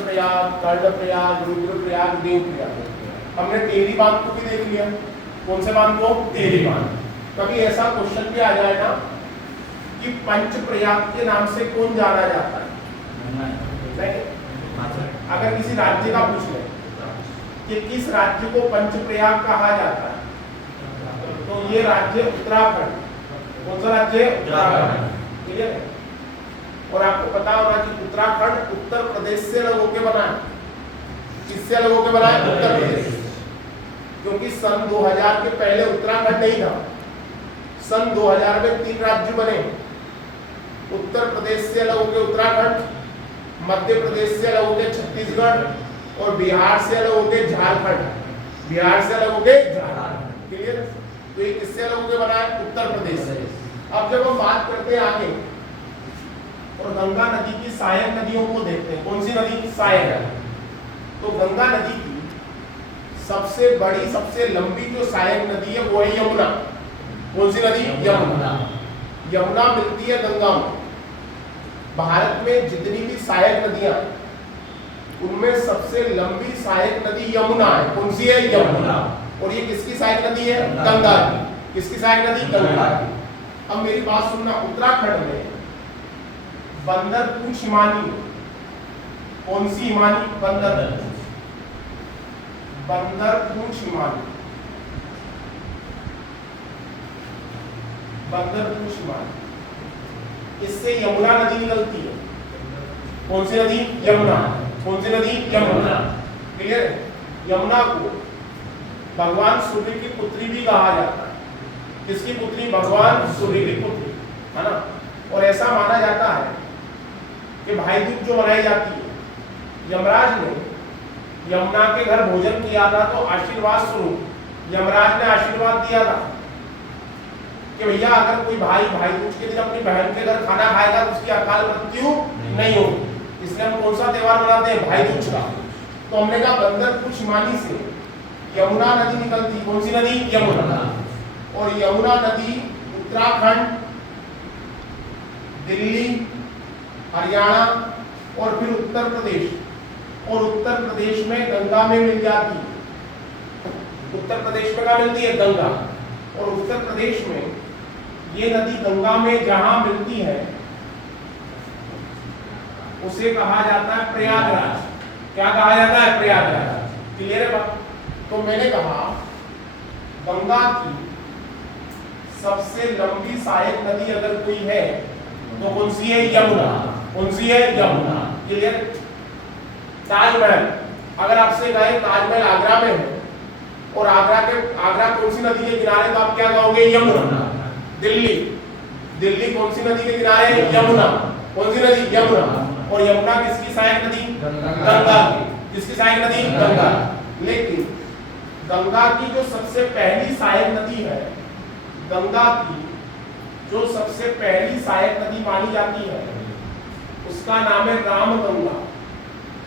प्रयाग, कर्णप्रयाग, रुद्रप्रयाग, देवप्रयाग। हमने टेहरी बांध को भी देख लिया। कौन से बांध को? टेहरी बांध। कभी ऐसा क्वेश्चन भी आ जाए ना कि पंच प्रयाग के नाम से कौन जाना जाता है? नहीं। अगर किसी राज्य का पूछ ले कि किस राज्य को पंच प्रयाग कहा जाता है, तो ये राज्य उत्तराखंड। कौन सा राज्य? उत्तराखंड। ठीक है। और आपको पता होगा कि उत्तराखंड उत्तर प्रदेश से अलग होकर बना है। किससे अलग होकर बना है? उत्तर प्रदेश। क्योंकि सन 2000 के पहले उत्तराखंड नहीं था। सन 2000 में 3 राज्य बने। उत्तर प्रदेश से अलग होकर उत्तराखंड, मध्य प्रदेश से अलग होकर छत्तीसगढ़ और बिहार से अलग होकर झारखंड। बिहार से अलग होकर झारखंड। क्लियर? तो ये किससे अलग होकर बना है? उत्तर प्रदेश से। अब जब हम बात करते हैं आगे और गंगा नदी की सहायक नदियों को देखते हैं। कौन सी नदी? सहायक। तो गंगा नदी की सबसे बड़ी, सबसे लंबी जो सहायक नदी है वो है यमुना। कौन सी नदी? यमुना। यमुना मिलती है गंगा में। भारत में जितनी भी सहायक नदियां उनमें सबसे लंबी सहायक नदी यमुना है। कौन सी है? यमुना। और ये किसकी सहायक नदी है? गंगा की। किसकी सहायक नदी? गंगा की। अब मेरी बात सुनना, उत्तराखंड में बंदरपूंछ हिमानी, कौन सी हिमानी? बंदरपूंछ हिमानी। बंदरपूंछ हिमानी, इससे यमुना नदी निकलती है। कौन सी नदी? यमुना। कौन सी नदी? यमुना। क्लियर? यमुना को भगवान सूर्य की पुत्री भी कहा जाता है। किसकी पुत्री? भगवान सूर्य की पुत्री, है ना। और ऐसा माना जाता है कि भाई दूज जो मनाई जाती है, यमराज ने यमुना के घर भोजन किया था, तो आशीर्वाद स्वरूप यमराज ने आशीर्वाद दिया था कि भैया अगर कोई भाई भाई दूज के दिन अपनी बहन के घर खाना खाएगा तो उसकी अकाल मृत्यु नहीं होगी। इसलिए हम कौन सा त्योहार मनाते हैं? भाई दूज का। तो हमने कहा बंदरपूंछ हिमानी से यमुना नदी निकलती। कौन सी नदी? यमुना। और यमुना नदी उत्तराखंड, दिल्ली, हरियाणा और फिर उत्तर प्रदेश, और उत्तर प्रदेश में गंगा में मिल जाती है। उत्तर प्रदेश में क्या मिलती है? गंगा। और उत्तर प्रदेश में ये नदी गंगा में जहां मिलती है उसे कहा जाता है प्रयागराज। क्या कहा जाता है? प्रयागराज। क्लियर है बात? तो मैंने कहा गंगा की सबसे लंबी सहायक नदी अगर कोई है तो कौन सी है? यमुना। कौन सी है? यमुना। क्लियर? ताजमहल, अगर आपसे कहे ताजमहल आगरा में है और आगरा कौन सी नदी के किनारे, तो आप क्या कहोगे? यमुना। दिल्ली, दिल्ली कौन सी नदी के किनारे? यमुना। कौन सी नदी? यमुना। और यमुना किसकी सहायक नदी? गंगा की। किसकी सहायक नदी? गंगा। लेकिन गंगा की जो सबसे पहली सहायक नदी है, गंगा की जो सबसे पहली सहायक नदी मानी जाती है उसका नाम है रामगंगा।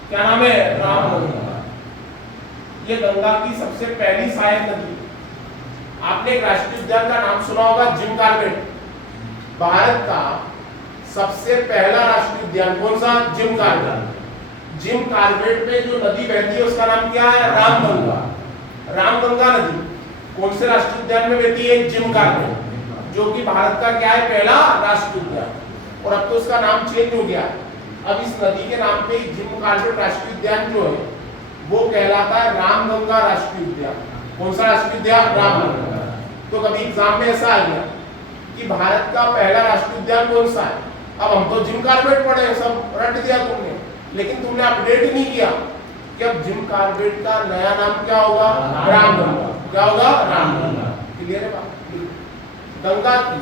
क्या नाम है? रामगंगा। ये गंगा की सबसे पहली सहायक नदी। आपने एक राष्ट्रीय उद्यान का नाम सुना होगा, जिम कॉर्बेट। भारत का सबसे पहला राष्ट्रीय उद्यान कौन सा? Jim Corbett. जिम कॉर्बेट में जो नदी बहती है उसका नाम क्या है? रामगंगा। रामगंगा नदी कौन से राष्ट्रीय उद्यान में बहती है? जिम कॉर्बेट, जो कि भारत का क्या है? पहला राष्ट्रीय उद्यान। और अब तो उसका नाम चेंज हो गया। अब इस नदी के नाम पे जिम कॉर्बेट राष्ट्रीय उद्यान जो है वो कहलाता है रामगंगा राष्ट्रीय उद्यान। कौन सा राष्ट्रीय उद्यान? रामगंगा। तो कभी एग्जाम में ऐसा आ गया कि भारत का पहला राष्ट्रीय उद्यान कौन सा है? अब हम तो जिम कॉर्बेट पढ़े, सब रट दिया तुमने, लेकिन तुमने अपडेट नहीं किया कि अब जिम कॉर्बेट का नया नाम क्या होगा? रामगंगा। क्या होगा? रामगंगा। क्लियर है बात? गंगा की